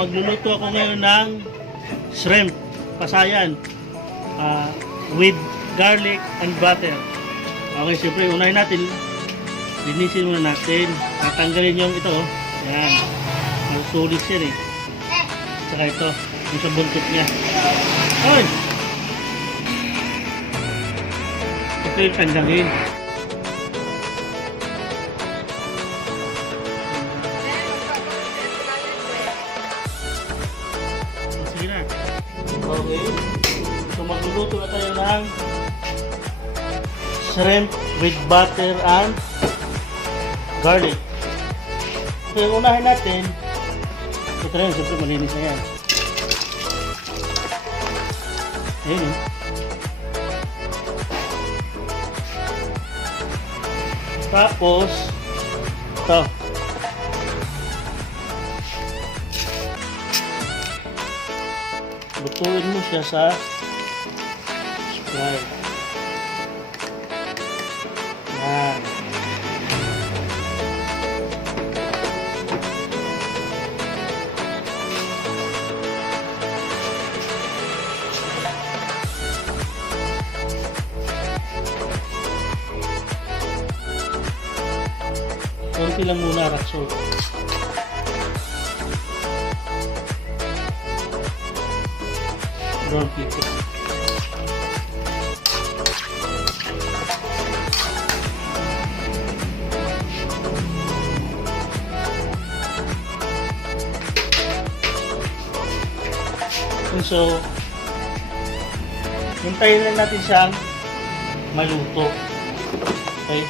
magluluto ako ngayon ng shrimp pasayan with garlic and butter. Okay, siyempre unahin natin, linisin muna natin, tatanggalin yung ito, yan, matulis yan eh, saka ito yung sa buntot niya. Oy! Ito yung tanggalin. Sige na. Okay, so magluluto na tayo ng shrimp with butter and garlic. So yung unahin natin, ito na yun, siyempre malinis na yan. Ayun yun. Tapos ito, lutuin mo siya sa Sprite. Yan. Konti lang muna ratso. Brown pepper. So, hintayin lang natin siyang maluto. Okay?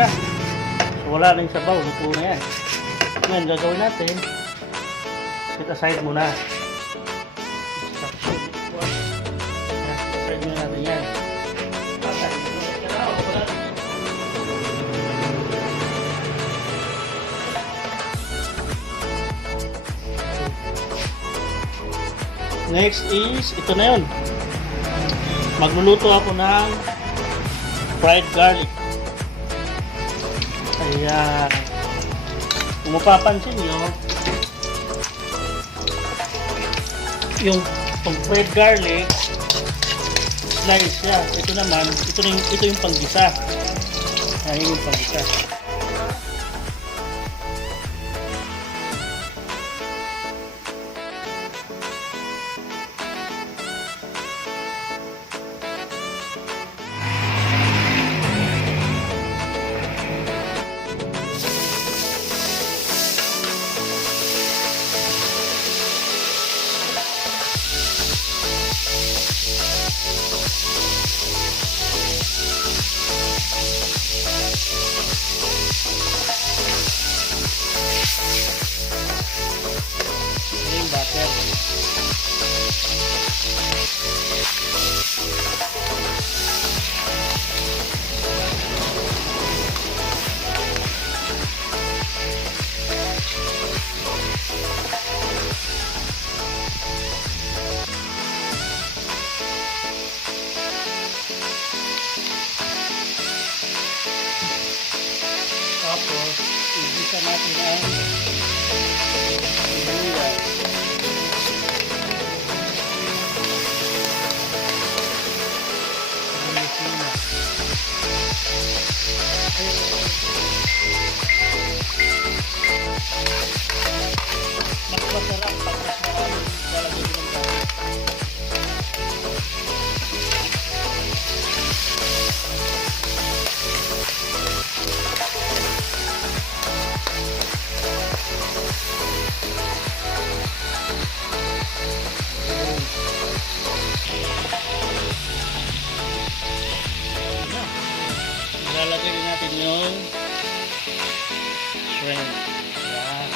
Na. So, wala na yung sabaw, luto na yan. Ngayon, gagawin natin, set aside muna. Set aside muna natin yan. Next is, ito na yun. Magluluto ako ng fried garlic. Ayan. Kung mapapansin nyo, yung pang-fried garlic, slice siya. Ito naman, ito yung panggisa. Ayan yung panggisa. Tapos, igisa natin ang sibuyas. Mas masarap pag mas maraming lalagay ng garlic. yung shrimp. Yan.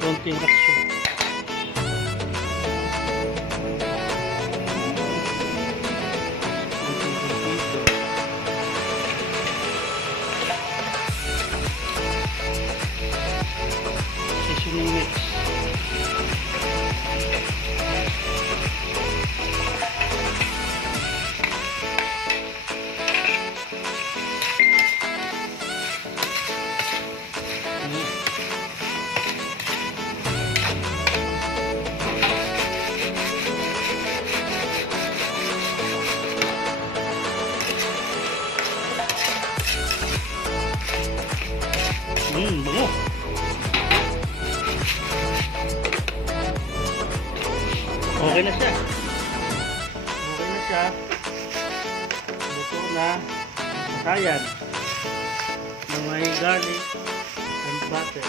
Konting rakso. Seasoning mix. Bango. Okay na siya. Okay na siya. Luto na. Masayan. Na may garlic and butter.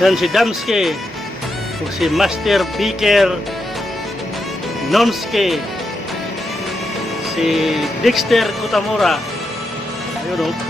Yan si Damski, o si Master Beaker Nomski, si Dexter Kutamura. Ayun o.